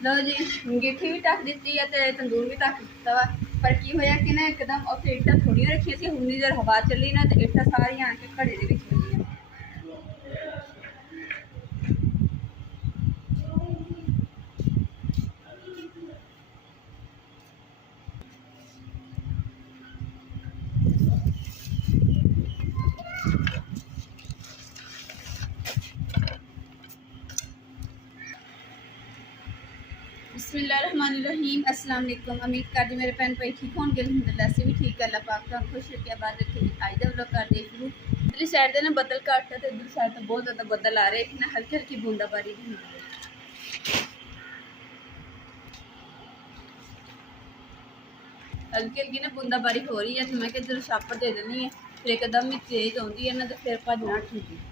लो जी अंगीठी भी ढक दी है तो तंदूर भी ढक दिता वा। पर की होया कि ना एकदम उत्थे इट्टां थोड़ी रखी सी, उन्नी देर हवा चली ना तो इट्टां सारियां आके घड़े दे विच वजीआं। बिस्मिल्लाहिर्रहमानिर्रहीम। अस्सलाम वालेकुम। उम्मीद करदी मेरे भैन भाई ठीक होंगे। अल्हम्दुलिल्लाह से भी ठीक। अल्लाह पाक का खुश रखे आबाद रखे। आज दा व्लॉग कर देख लूँ। इधरली साइड ते ना बदल घट है, तो इधर साइड तो बहुत ज़्यादा बदल आ रहे हैं ना, हल्की हल्की बूंदाबारी भी हो रही है। हल्की हल्की ना बूंदाबारी हो रही है, तो मैं जरूर छापर दे देनी है। फिर एकदम ही तेज आती है ना, तो फिर भजना ठीक है।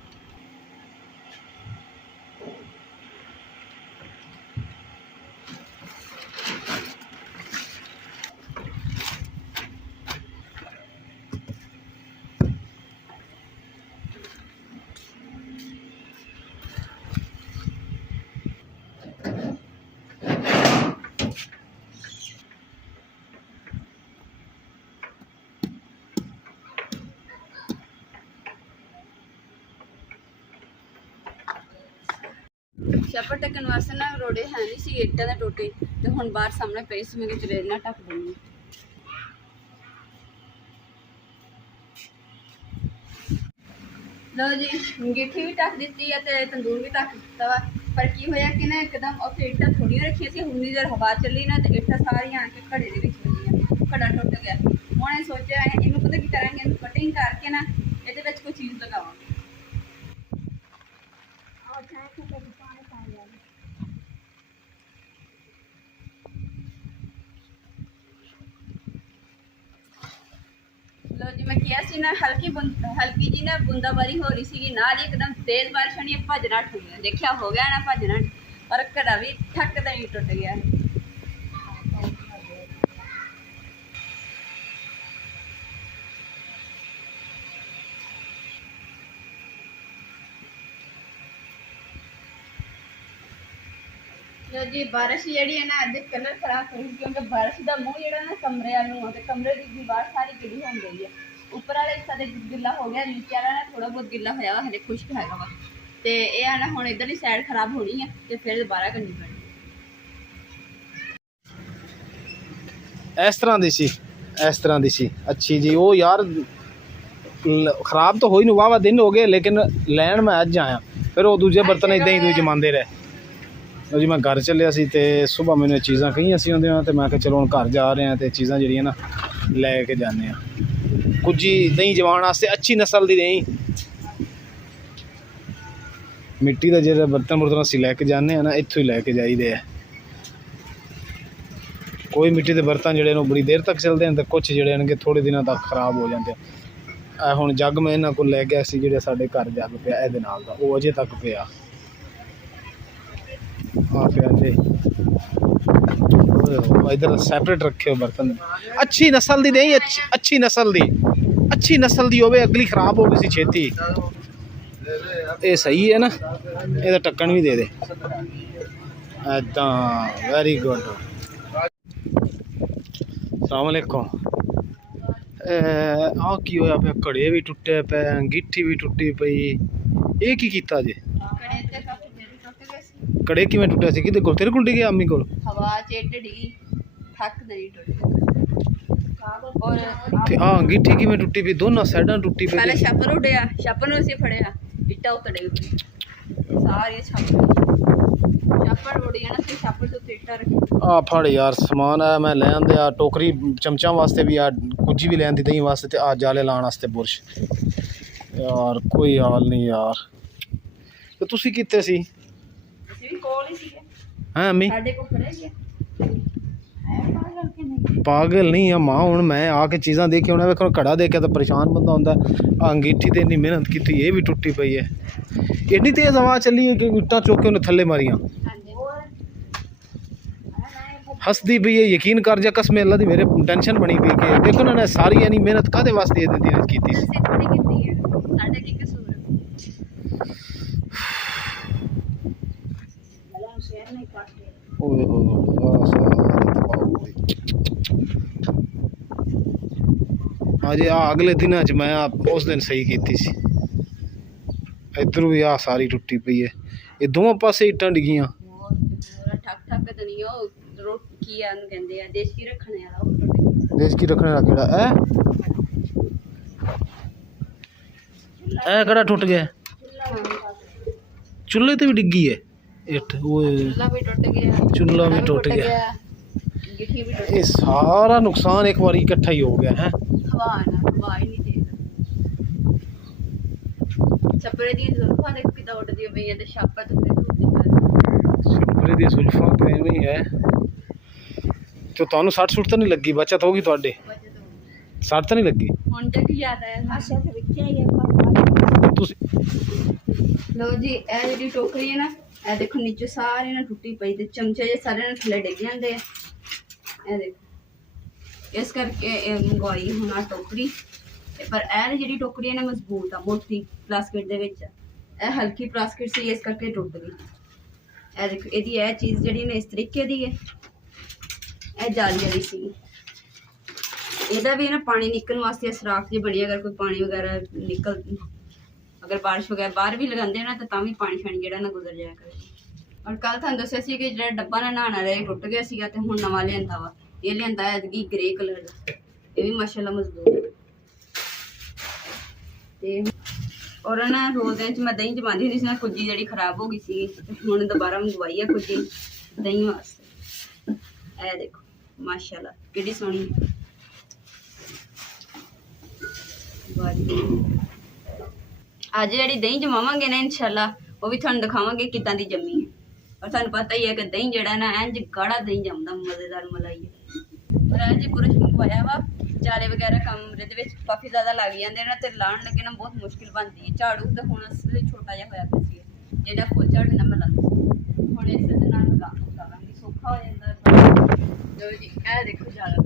छापर ढकन वास्ते ना रोड़े है नहीं सी, इट्टां दे टोटे, तो हुण बाहर सामने पे सी, मैं चले ना ढक दूँगी। लो जी अंगीठी भी ढक दी है तो तंदूर भी ढक दिता वा। पर की होया कि ना एकदम उत्थे इट्टां थोड़ी रखी सी, उन्नी देर हवा चली ना तो इट्टां सारियां आके घड़े दे विच वजीआं। घड़ा टुट गया। हुण सोचा इहनूं पता की करांगे, इहनूं कटिंग करके ना इहदे विच कोई चीज़ लगावांगे। लो जी मैं किया सी ना हल्की जी ना बूंदाबारी हो रही सी, नाल ही एकदम तेज बारिश होनी, भजना ठुक गया। देखिया हो गया ना भजना, पर घड़ा भी ठक दे ही टुट गया। लो जी बारिश जी है ना अद्धे कलर खराब करी, क्योंकि बारिश का मुँह जो ना कमरे वालों है, कमरे की दीवार सारी गिली हो गई है। उपर वाला हिस्सा तो गिला हो गया, नीचे वाला ना थोड़ा बहुत गिला होया वा, हले खुश्क है वा। तो यह है ना हुण इधरली साइड खराब होनी है, तो फिर दोबारा करनी पैनी। इस तरह दी सी अच्छी जी। वो यार खराब तो हो ही नहीं, वाह दिन हो गए, लेकिन लैन मैं अज आया। फिर वो दूजे बर्तन इदा ही जमाते रहे जी। मैं घर चलिया सी ते सुबह मैंने चीज़ां कही सी होंदियां, तो मैं चलो हम घर जा रहे हैं तो चीज़ां जड़ियाँ ना लैके जाने। कुछ ही दही जवान वास्ते अच्छी नस्ल की दही, मिट्टी का जो बर्तन बुर्तन असीं लैके जाने ना, इत्थों ही लैके जाइदे है। कोई मिट्टी के बर्तन जोड़े बड़ी देर तक चलते हैं, तो कुछ जोड़े थोड़े दिनों तक खराब हो जाते हैं। हुण जग मैं इन्हों को लै गया सी, जो साढ़े घर जग पिया ये वो अजे तक पिया इधर सैपरेट रखे हो बर्तन। अच्छी नस्ल की नहीं, अच्छी नस्ल की होवे, अगली खराब हो गई सी छेती। ये सही है ना, ये ढक्कन भी दे दे ऐदा। Very good. अस्सलाम वालेकुम। आ की होया पे, घड़े भी टुटे पे, अंगीठी भी टुटी पई। ये की कीता जे? कड़े किवें टुटे सी? किदे कोल? तेरे कोल डिगे? अम्मी कोल? हवा च डिगी, ठक नहीं टुट। और आ अंगीठी किवें टुटी पई? दोनों साइडां टुटी पई। पहले छापर उड़िया, छापर नूं असीं फड़िया, इट्टां उत्ते डिग पई सारी छापर उड़िया ना, फिर छापर ते इट्टां रखी। आ फड़ यार समान है, मैं ले आंदे आ टोकरी चमचा वास्ते भी, आ कुजी भी ले आंदी दही वास्ते, ते आ जाले लाने वास्ते बुरश। यार कोई हाल नहीं यार। तो तुसी कित्ते सी? हाँ अम्मी पागल नहीं है मां। हूँ मैं आके चीज़ां देखी, उन्हें वेखो घड़ा देखा तो परेशान बंदा होंदा। अंगीठी तो इन्नी मेहनत की, ये भी टुटी पई है। इतनी तेज़ हवा चली है कि इट्टां चुक के उन्हें थल्ले मारियां। हसदी पई है, यकीन कर जा कसम अल्लाह दी, मेरे टेंशन बनी पई कि देखो ना सारी इन्नी मेहनत काहदे वास्ते की। ਓਏ ਹੋਏ ਆਹ ਸਾਰੀ ਤਬਾਹ ਹੋ ਗਈ। ਅਜੇ ਆ ਅਗਲੇ ਦਿਨਾਂ 'ਚ ਮੈਂ ਉਸ ਦਿਨ ਸਹੀ ਕੀਤੀ ਸੀ। ਇੱਧਰੋਂ ਵੀ ਆਹ ਸਾਰੀ ਟੁੱਟੀ ਪਈ ਹੈ। ਇਹ ਦੋਵਾਂ ਪਾਸੇ ਇੱਟਾਂ ਡਿੱਗੀਆਂ। ਪੂਰਾ ਠੱਕ ਠੱਕ ਤੇ ਨਹੀਂ ਉਹ ਕੀ ਆ ਨੂੰ ਕਹਿੰਦੇ ਆ ਦੇਸੀ ਰੱਖਣੇ ਵਾਲਾ ਉਹ ਟੁੱਟ ਗਿਆ। ਦੇਸ਼ ਕੀ ਰੱਖਣੇ ਵਾਲਾ ਕਿਹੜਾ ਐ? ਇਹ ਕਿਹੜਾ ਟੁੱਟ ਗਿਆ? ਚੁੱਲ੍ਹੇ ਤੇ ਵੀ ਡਿੱਗੀ ਹੈ ਇੱਟ। ਓਏ ਚੁੱਲ੍ਹਾ ਵੀ ਟੁੱਟ ਗਿਆ, ਚੁੱਲ੍ਹਾ ਵੀ ਟੁੱਟ ਗਿਆ। ਗਿੱਠੀ ਵੀ ਟੁੱਟ ਇਹ ਸਾਰਾ ਨੁਕਸਾਨ ਇੱਕ ਵਾਰੀ ਇਕੱਠਾ ਹੀ ਹੋ ਗਿਆ ਹੈ। ਹਵਾ ਹੀ ਨਹੀਂ ਦੇ ਛੱਪੜੇ ਦੀਆਂ ਜ਼ੁਲਫਾਂ ਦੇਖ ਕਿੱਦਾਂ ਉੱਡਦੀਆਂ ਪਈਆਂ ਤੇ ਛਾਪਾ ਤੇ ਫਿਰ ਟੁੱਟਦੀ ਕਰ ਛੱਪਰੇ ਦੀ ਸੁਲਫਾਂ ਤਾਂ ਐਵੇਂ ਹੀ ਹੈ। ਤੇ ਤੁਹਾਨੂੰ ਸੱਟ ਸੁੱਟ ਤਾਂ ਨਹੀਂ ਲੱਗੀ? ਬਚਤ ਹੋ ਗਈ ਤੁਹਾਡੇ? ਸੱਟ ਤਾਂ ਨਹੀਂ ਲੱਗੀ? ਹੁਣ ਤੱਕ ਯਾਦ ਆਇਆ ਆਸ਼ਾ ਤੇ ਵਿੱਚ ਹੀ ਤੁਸੀਂ ਲੋ ਜੀ ਇਹ ਜਿਹੜੀ ਟੋਕਰੀ ਹੈ ਨਾ ਇਹ ਦੇਖੋ ਨੀਚੇ ਸਾਰੇ ਨਾ ਟੁੱਟੀ ਪਈ ਤੇ ਚਮਚੇ ਜੇ ਸਾਰੇ ਨਾਲ ਥੱਲੇ ਡਿੱਗ ਜਾਂਦੇ ਆ। ਇਹ ਦੇਖੋ ਇਸ ਕਰਕੇ ਇਹ ਮੰਗਵਾਈ ਹੁਣ ਆ ਟੋਕਰੀ ਪਰ ਇਹ ਜਿਹੜੀ ਟੋਕਰੀ ਹੈ ਨਾ ਮਜ਼ਬੂਤ ਆ, ਮੋਟੀ ਪਲਾਸਟਿਕ ਦੇ ਵਿੱਚ ਇਹ ਹਲਕੀ ਪਲਾਸਟਿਕ ਸੀ ਇਸ ਕਰਕੇ ਟੁੱਟ ਗਈ। ਇਹ ਦੇਖੋ ਇਹਦੀ ਇਹ ਚੀਜ਼ ਜਿਹੜੀ ਨਾ ਇਸ ਤਰੀਕੇ ਦੀ ਹੈ, ਇਹ ਜਾਲੀ ਵਾਲੀ ਸੀ। ਇਹਦਾ ਵੀ ਨਾ ਪਾਣੀ ਨਿਕਲਣ ਵਾਸਤੇ ਸਰਾਖ ਜੀ ਬਣੀ, ਅਗਰ ਕੋਈ ਪਾਣੀ ਵਗੈਰਾ ਨਿਕਲ ਅਗਰ ਬਾਰਿਸ਼ ਵਗੈਰਾ ਬਾਹਰ ਵੀ ਲਗਾਉਂਦੇ ਨਾ ਤਾਂ ਵੀ ਪਾਣੀ ਛਾਣੀ ਜਿਹੜਾ ਨਾ ਗੁਜ਼ਰ ਜਾਇਆ ਕਰੇ। ਔਰ ਕੱਲ ਤੁਹਾਨੂੰ ਦੱਸਿਆ ਸੀ ਕਿ ਜਿਹੜਾ ਡੱਬਾ ਨਾ ਨਹਾਉਣ ਵਾਲਾ ਇਹ ਟੁੱਟ ਗਿਆ ਸੀਗਾ ਤੇ ਹੁਣ ਨਵਾਂ ਲਿਆਂਦਾ ਵਾ। ਇਹ ਲਿਆਂਦਾ ਐਤਕੀ ਗ੍ਰੇ ਕਲਰ ਦਾ, ਇਹ ਵੀ ਮਾਸ਼ਾਅੱਲਾ ਮਜ਼ਬੂਤ ਹੈ। ਤੇ ਔਰ ਨਾ ਰੋਜ਼ ਦਿਨ ਚ ਮੈਂ ਦਹੀਂ ਜਮਾਉਂਦੀ ਹੁੰਦੀ ਸੀ ਨਾ, ਕੁੱਜੀ ਜਿਹੜੀ ਖਰਾਬ ਹੋ ਗਈ ਸੀ ਤੇ ਹੁਣ ਦੁਬਾਰਾ ਮੰਗਵਾਈ ਆ ਕੁੱਜੀ ਦਹੀਂ ਵਾਸਤੇ। ਇਹ ਦੇਖੋ ਮਾਸ਼ਾਅੱਲਾ ਕਿੰਨੀ ਸੋਹਣੀ ਅੱਜ ਜਿਹੜੀ ਦਹੀਂ ਜਮਾਵਾਂਗੇ ਨਾ ਇਨਸ਼ਾਅੱਲਾ ਉਹ ਵੀ ਤੁਹਾਨੂੰ ਦਿਖਾਵਾਂਗੇ ਕਿੱਦਾਂ ਦੀ ਜੰਮੀ ਹੈ। ਔਰ ਤੁਹਾਨੂੰ ਪਤਾ ਹੀ ਹੈ ਕਿ ਦਹੀਂ ਜਿਹੜਾ ਨਾ ਇੰਜ ਗਾੜਾ ਦਹੀਂ ਜੰਮਦਾ, ਮਜ਼ੇਦਾਰ ਮਲਾਈ ਹੈ। ਔਰ ਅੱਜ ਬੁਰਸ਼ ਮੰਗਵਾਇਆ ਵਾ, ਜਾਲੇ ਵਗੈਰਾ ਕਮਰੇ ਦੇ ਵਿੱਚ ਕਾਫੀ ਜ਼ਿਆਦਾ ਲੱਗ ਜਾਂਦੇ ਨੇ ਤੇ ਲਾਉਣ ਲੱਗੇ ਨਾ ਬਹੁਤ ਮੁਸ਼ਕਿਲ ਬਣਦੀ ਹੈ। ਝਾੜੂ ਤਾਂ ਹੁਣ ਅਸਲੀ ਛੋਟਾ ਜਿਹਾ ਹੋਇਆ ਪਿਆ ਸੀ, ਜਿਹੜਾ ਫੁੱਲ ਝਾੜੂ ਨਾਲ ਮੈਂ ਲਾਉਂਦੀ ਸੀ, ਹੁਣ ਇਸ ਦੇ ਨਾਲ ਲਗਾਵਾਂਗੀ ਸੌਖਾ ਹੋ ਜਾਂਦਾ। ਲੋ ਜੀ ਇਹ ਦੇਖੋ ਜਾਲਾ